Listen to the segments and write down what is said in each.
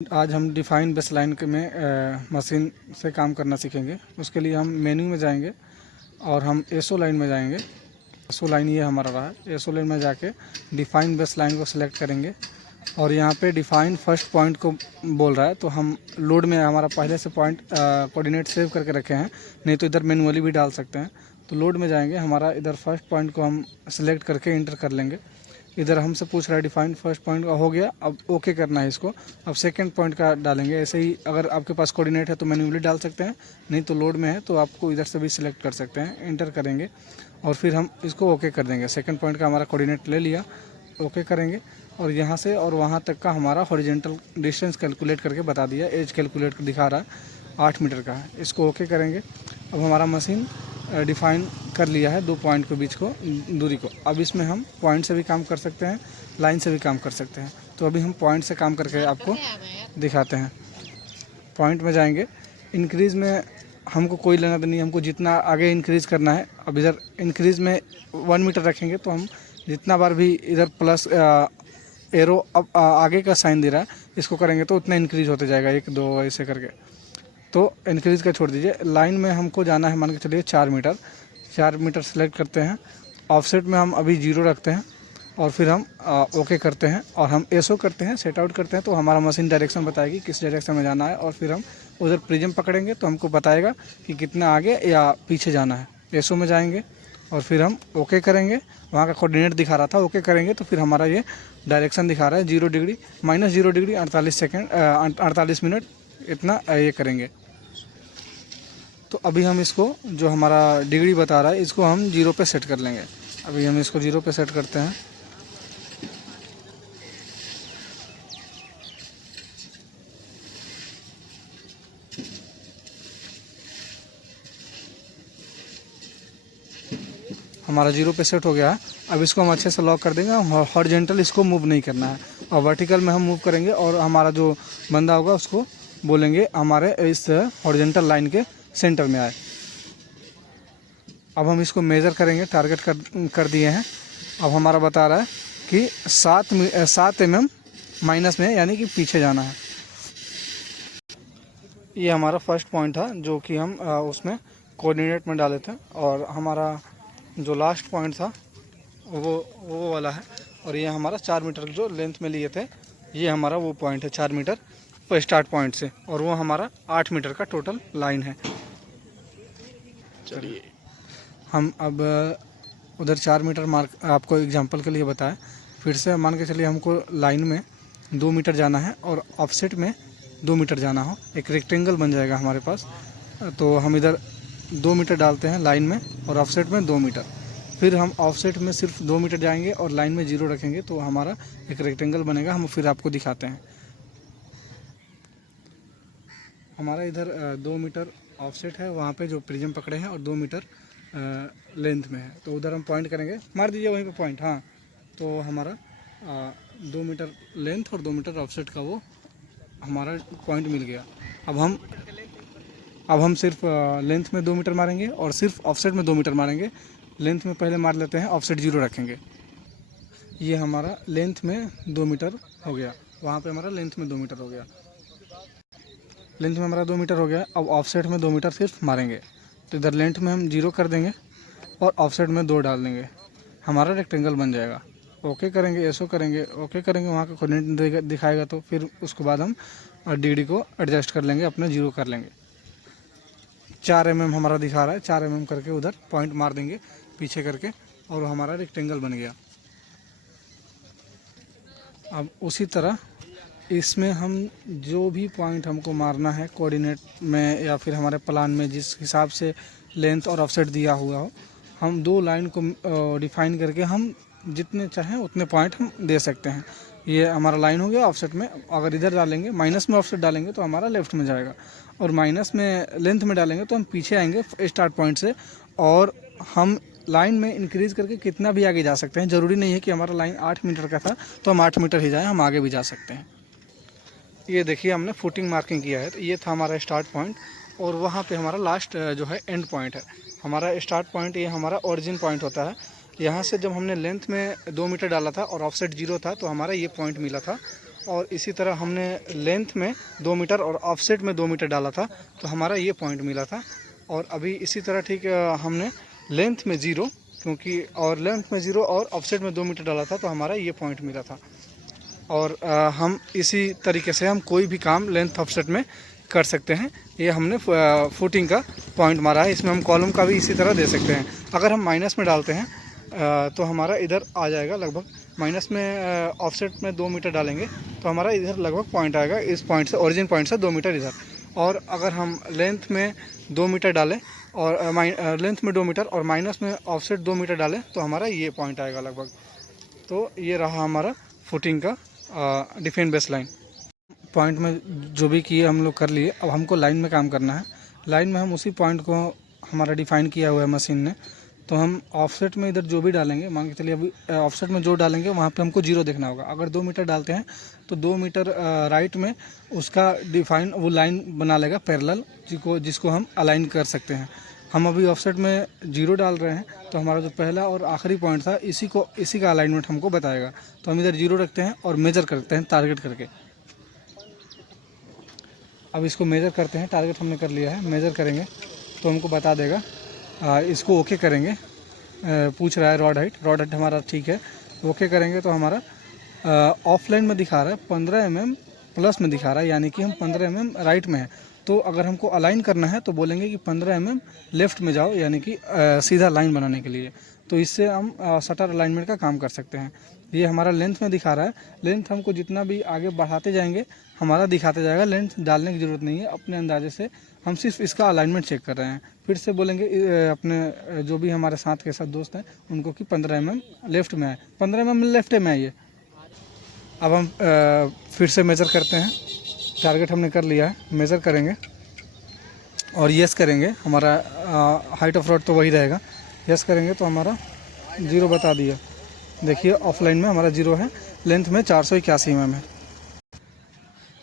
आज हम define base line में मशीन से काम करना सीखेंगे। उसके लिए हम मेन्यू में जाएंगे और हम एसओ लाइन में जाएंगे। एसओ लाइन ये हमारा रहा है। एसओ लाइन में जाके डिफाइन बेस लाइन को सिलेक्ट करेंगे और यहाँ पे डिफाइन फर्स्ट पॉइंट को बोल रहा है, तो हम लोड में हमारा पहले से पॉइंट कोऑर्डिनेट सेव करके रखे हैं, नहीं तो इधर मैनुअली भी डाल सकते हैं। तो लोड में जाएंगे, हमारा इधर फर्स्ट पॉइंट को हम सिलेक्ट करके इंटर कर लेंगे। इधर हमसे पूछ रहा है डिफाइन फर्स्ट पॉइंट का हो गया, अब ओके करना है इसको। अब सेकंड पॉइंट का डालेंगे। ऐसे ही अगर आपके पास कोऑर्डिनेट है तो मैन्युअली डाल सकते हैं, नहीं तो लोड में है तो आपको इधर से भी सिलेक्ट कर सकते हैं। इंटर करेंगे और फिर हम इसको ओके कर देंगे। सेकंड पॉइंट का हमारा कोऑर्डिनेट ले लिया, ओके करेंगे और यहाँ से और वहाँ तक का हमारा हॉरिजॉन्टल डिस्टेंस कैलकुलेट करके बता दिया। एज कैलकुलेट दिखा रहा है 8 मीटर का है। इसको ओके करेंगे। अब हमारा मशीन डिफाइन कर लिया है 2 पॉइंट के बीच को दूरी को। अब इसमें हम पॉइंट से भी काम कर सकते हैं, लाइन से भी काम कर सकते हैं। तो अभी हम पॉइंट से काम करके आपको दिखाते हैं। पॉइंट में जाएंगे, इंक्रीज़ में हमको कोई लेना नहीं, हमको जितना आगे इंक्रीज़ करना है। अब इधर इंक्रीज़ में 1 मीटर रखेंगे तो हम जितना बार भी इधर प्लस एरो अब आगे का साइन दे रहा है, इसको करेंगे तो उतना इंक्रीज़ होते जाएगा, 1 2 ऐसे करके। तो इंक्रीज़ का छोड़ दीजिए। लाइन में हमको जाना है, मान के चलिए 4 मीटर। 4 मीटर सेलेक्ट करते हैं। ऑफसेट में हम अभी 0 रखते हैं और फिर हम ओके करते हैं और हम एसओ करते हैं, सेट आउट करते हैं। तो हमारा मशीन डायरेक्शन बताएगी किस डायरेक्शन में जाना है और फिर हम उधर प्रिज्म पकड़ेंगे तो हमको बताएगा कि कितना आगे या पीछे जाना है। एसओ में जाएंगे और फिर हम ओके करेंगे। वहाँ का कोऑर्डिनेट दिखा रहा था, ओके करेंगे तो फिर हमारा ये डायरेक्शन दिखा रहा है 0 डिग्री -0 डिग्री 48 मिनट इतना ये करेंगे। तो अभी हम इसको जो हमारा डिग्री बता रहा है इसको हम 0 पे सेट कर लेंगे। अभी हम इसको 0 पे सेट करते हैं। हमारा 0 पे सेट हो गया है। अब इसको हम अच्छे से लॉक कर देंगे। हॉरिजॉन्टल इसको मूव नहीं करना है और वर्टिकल में हम मूव करेंगे और हमारा जो बंदा होगा उसको बोलेंगे हमारे इस हॉरिजॉन्टल लाइन के सेंटर में आए। अब हम इसको मेज़र करेंगे, टारगेट कर दिए हैं। अब हमारा बता रहा है कि 7 mm माइनस में, यानी कि पीछे जाना है। ये हमारा फर्स्ट पॉइंट था जो कि हम उसमें कोऑर्डिनेट में डाले थे और हमारा जो लास्ट पॉइंट था वो वाला है। और ये हमारा 4 मीटर जो लेंथ में लिए थे, ये हमारा वो पॉइंट है 4 मीटर पर स्टार्ट पॉइंट से, और वो हमारा 8 मीटर का टोटल लाइन है। चलिए हम अब उधर 4 मीटर मार्क आपको एग्जांपल के लिए बताएं। फिर से मान के चलिए हमको लाइन में 2 मीटर जाना है और ऑफसेट में 2 मीटर जाना हो, एक रेक्टेंगल बन जाएगा हमारे पास। तो हम इधर 2 मीटर डालते हैं लाइन में और ऑफसेट में 2 मीटर। फिर हम ऑफसेट में सिर्फ 2 मीटर जाएंगे और लाइन में 0 रखेंगे तो हमारा एक रेक्टेंगल बनेगा। हम फिर आपको दिखाते हैं। हमारा इधर 2 मीटर ऑफसेट है, वहाँ पे जो प्रिज्म पकड़े हैं, और 2 मीटर लेंथ में है। तो उधर हम पॉइंट करेंगे, मार दीजिए वहीं पे पॉइंट। हाँ, तो हमारा 2 मीटर लेंथ और 2 मीटर ऑफसेट का वो हमारा पॉइंट मिल गया। अब हम सिर्फ लेंथ में 2 मीटर मारेंगे और सिर्फ ऑफसेट में 2 मीटर मारेंगे। लेंथ में पहले मार लेते हैं, ऑफसेट 0 रखेंगे। ये हमारा लेंथ में 2 मीटर हो गया, वहाँ पे हमारा लेंथ में 2 मीटर हो गया। लेंथ में हमारा 2 मीटर हो गया। अब ऑफसेट में 2 मीटर सिर्फ मारेंगे। तो इधर लेंथ में हम 0 कर देंगे और ऑफसेट में 2 डाल देंगे, हमारा रेक्टेंगल बन जाएगा। ओके करेंगे, एसओ करेंगे, ओके करेंगे, वहाँ का कोऑर्डिनेट दिखाएगा। तो फिर उसके बाद हम डीडी को एडजस्ट कर लेंगे, अपना 0 कर लेंगे। 4 mm हमारा दिखा रहा है, 4 mm करके उधर पॉइंट मार देंगे पीछे करके और हमारा रेक्टेंगल बन गया। अब उसी तरह इसमें हम जो भी पॉइंट हमको मारना है कोऑर्डिनेट में या फिर हमारे प्लान में, जिस हिसाब से लेंथ और ऑफसेट दिया हुआ हो, हम 2 लाइन को डिफाइन करके हम जितने चाहें उतने पॉइंट हम दे सकते हैं। ये हमारा लाइन हो गया। ऑफसेट में अगर इधर डालेंगे, माइनस में ऑफसेट डालेंगे तो हमारा लेफ्ट में जाएगा, और माइनस में लेंथ में डालेंगे तो हम पीछे आएंगे स्टार्ट पॉइंट से। और हम लाइन में इंक्रीज़ करके कितना भी आगे जा सकते हैं। ज़रूरी नहीं है कि हमारा लाइन 8 मीटर का था तो हम 8 मीटर ही जाएँ, हम आगे भी जा सकते हैं। ये देखिए हमने फुटिंग मार्किंग किया है। तो ये था हमारा स्टार्ट पॉइंट और वहाँ पे हमारा लास्ट जो है एंड पॉइंट है। हमारा स्टार्ट पॉइंट ये हमारा ओरिजिन पॉइंट होता है। यहाँ से जब हमने लेंथ में 2 मीटर डाला था और ऑफसेट 0 था तो हमारा ये पॉइंट मिला था, और इसी तरह हमने लेंथ में 2 मीटर और ऑफसेट में 2 मीटर डाला था, तो हमारा ये पॉइंट मिला था। और अभी इसी तरह ठीक हमने लेंथ में 0 क्योंकि और लेंथ में 0 और ऑफसेट में 2 मीटर डाला था, तो हमारा ये पॉइंट मिला था। और हम इसी तरीके से हम कोई भी काम लेंथ ऑफसेट में कर सकते हैं। ये हमने फुटिंग का पॉइंट मारा है। इसमें हम कॉलम का भी इसी तरह दे सकते हैं। अगर हम माइनस में डालते हैं तो हमारा इधर आ जाएगा लगभग माइनस में, ऑफसेट में 2 मीटर डालेंगे तो हमारा इधर लगभग पॉइंट आएगा, इस पॉइंट से ओरिजिन पॉइंट से 2 मीटर इधर। और अगर हम लेंथ में 2 मीटर डालें और लेंथ में 2 मीटर और माइनस में ऑफसेट 2 मीटर डालें तो हमारा ये पॉइंट आएगा लगभग। तो ये रहा हमारा फुटिंग का डिफेंस बेस लाइन। पॉइंट में जो भी किए हम लोग कर लिए, अब हमको लाइन में काम करना है। लाइन में हम उसी पॉइंट को हमारा डिफ़ाइन किया हुआ है मशीन ने, तो हम ऑफसेट में इधर जो भी डालेंगे, मान के चलिए अभी ऑफसेट में जो डालेंगे वहाँ पे हमको 0 देखना होगा। अगर 2 मीटर डालते हैं तो 2 मीटर राइट में उसका डिफ़ाइन वो लाइन बना लेगा पैरेलल, जिसको हम अलाइन कर सकते हैं। हम अभी ऑफसेट में 0 डाल रहे हैं, तो हमारा जो पहला और आखिरी पॉइंट था इसी का अलाइनमेंट हमको बताएगा। तो हम इधर 0 रखते हैं और मेजर करते हैं टारगेट करके। अब इसको मेज़र करते हैं, टारगेट हमने कर लिया है, मेज़र करेंगे तो हमको बता देगा। इसको ओके करेंगे, पूछ रहा है रॉड हाइट हमारा ठीक है, ओके करेंगे तो हमारा ऑफलाइन में दिखा रहा है 15 mm प्लस में दिखा रहा है, यानी कि हम 15 mm राइट में है। तो अगर हमको अलाइन करना है तो बोलेंगे कि 15 mm लेफ़्ट में जाओ, यानी कि सीधा लाइन बनाने के लिए। तो इससे हम शटर अलाइनमेंट का काम कर सकते हैं। ये हमारा लेंथ में दिखा रहा है, लेंथ हमको जितना भी आगे बढ़ाते जाएंगे हमारा दिखाते जाएगा, लेंथ डालने की ज़रूरत नहीं है। अपने अंदाजे से हम सिर्फ इसका अलाइनमेंट चेक कर रहे हैं। फिर से बोलेंगे अपने जो भी हमारे साथ के साथ दोस्त हैं उनको कि 15 mm लेफ़्ट में है, 15 mm लेफ़्ट में है ये। अब हम फिर से मेज़र करते हैं, टारगेट हमने कर लिया है, मेज़र करेंगे और यस करेंगे। हमारा हाइट ऑफ रॉड तो वही रहेगा, यस करेंगे तो हमारा 0 बता दिया। देखिए ऑफलाइन में हमारा 0 है, लेंथ में 481 mm है।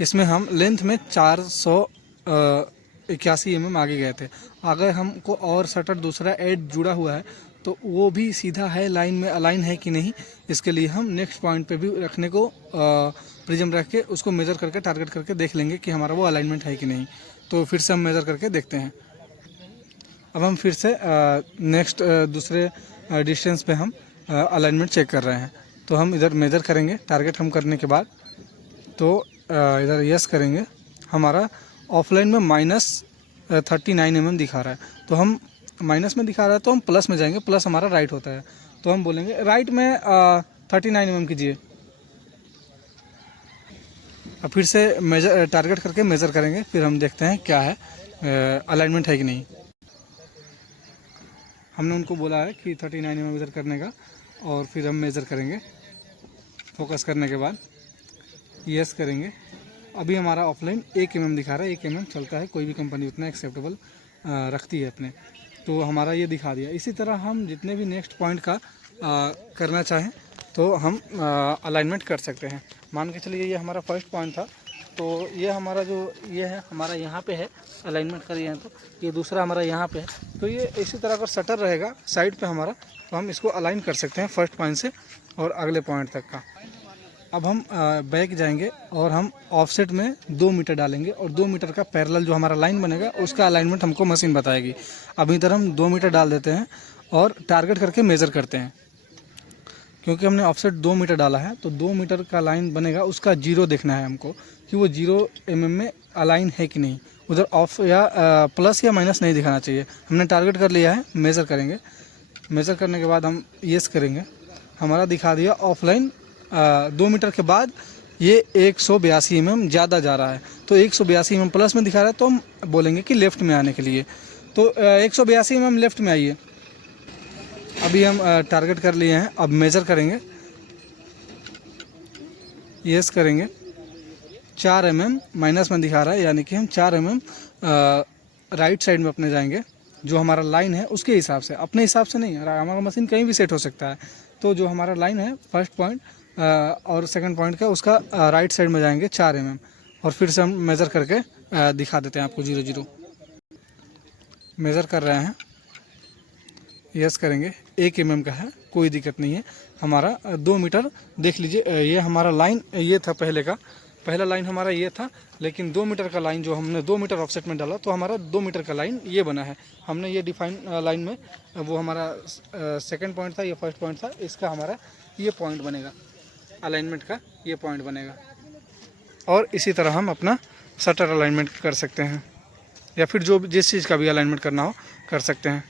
इसमें हम लेंथ में 481 mm आगे गए थे। अगर हमको और शटर दूसरा ऐड जुड़ा हुआ है तो वो भी सीधा है लाइन में अलाइन है कि नहीं, इसके लिए हम नेक्स्ट पॉइंट पे भी रखने को प्रिज्म रख के उसको मेज़र करके टारगेट करके देख लेंगे कि हमारा वो अलाइनमेंट है कि नहीं। तो फिर से हम मेज़र करके देखते हैं। अब हम फिर से नेक्स्ट दूसरे डिस्टेंस पे हम अलाइनमेंट चेक कर रहे हैं। तो हम इधर मेज़र करेंगे, टारगेट हम करने के बाद तो इधर यस करेंगे। हमारा ऑफलाइन में -39 mm दिखा रहा है, तो हम माइनस में दिखा रहा है तो हम प्लस में जाएंगे, प्लस हमारा राइट होता है। तो हम बोलेंगे राइट में 39 mm कीजिए। अब फिर से मेजर टारगेट करके मेज़र करेंगे, फिर हम देखते हैं क्या है अलाइनमेंट है कि नहीं। हमने उनको बोला है कि 39 mm मेज़र करने का, और फिर हम मेज़र करेंगे फोकस करने के बाद यस करेंगे। अभी हमारा ऑफलाइन 1 mm दिखा रहा है, 1 mm चलता है, कोई भी कंपनी उतना एक्सेप्टेबल रखती है अपने, तो हमारा ये दिखा दिया। इसी तरह हम जितने भी नेक्स्ट पॉइंट का करना चाहें तो हम अलाइनमेंट कर सकते हैं। मान के चलिए ये हमारा फर्स्ट पॉइंट था, तो ये हमारा जो ये है हमारा यहाँ पे है, अलाइनमेंट करिए हैं तो ये दूसरा हमारा यहाँ पे है। तो ये इसी तरह अगर शटर रहेगा साइड पे हमारा, तो हम इसको अलाइन कर सकते हैं फर्स्ट पॉइंट से और अगले पॉइंट तक का। अब हम बैक जाएंगे और हम ऑफसेट में 2 मीटर डालेंगे और 2 मीटर का पैरेलल जो हमारा लाइन बनेगा उसका अलाइनमेंट हमको मशीन बताएगी। अब इधर हम 2 मीटर डाल देते हैं और टारगेट करके मेज़र करते हैं। क्योंकि हमने ऑफसेट 2 मीटर डाला है तो 2 मीटर का लाइन बनेगा, उसका 0 देखना है हमको कि वो 0 mm में अलाइन है कि नहीं, उधर ऑफ या प्लस या माइनस नहीं दिखाना चाहिए। हमने टारगेट कर लिया है, मेज़र करेंगे। मेज़र करने के बाद हम यस करेंगे। हमारा दिखा दिया ऑफलाइन 2 मीटर के बाद ये 182 mm ज़्यादा जा रहा है, तो 182 mm प्लस में दिखा रहा है, तो हम बोलेंगे कि लेफ़्ट में आने के लिए। तो 182 mm लेफ़्ट में आइए। अभी हम टारगेट कर लिए हैं, अब मेज़र करेंगे, यस करेंगे। 4 mm माइनस में दिखा रहा है, यानी कि हम 4 mm राइट साइड में अपने जाएंगे। जो हमारा लाइन है उसके हिसाब से, अपने हिसाब से नहीं, हमारा मशीन कहीं भी सेट हो सकता है। तो जो हमारा लाइन है फर्स्ट पॉइंट और सेकंड पॉइंट का, उसका राइट साइड में जाएंगे 4 mm, और फिर से हम मेज़र करके दिखा देते हैं आपको 0 0। मेज़र कर रहे हैं, यस करेंगे, 1 mm का है, कोई दिक्कत नहीं है। हमारा 2 मीटर देख लीजिए, ये हमारा लाइन ये था पहला लाइन हमारा ये था, लेकिन 2 मीटर का लाइन जो हमने 2 मीटर ऑफसेट में डाला तो हमारा 2 मीटर का लाइन ये बना है। हमने ये डिफाइन लाइन में वो हमारा सेकंड पॉइंट था, ये फर्स्ट पॉइंट था, इसका हमारा ये पॉइंट बनेगा, अलाइनमेंट का ये पॉइंट बनेगा। और इसी तरह हम अपना शटर अलाइनमेंट कर सकते हैं, या फिर जो जिस चीज़ का भी अलाइनमेंट करना हो कर सकते हैं।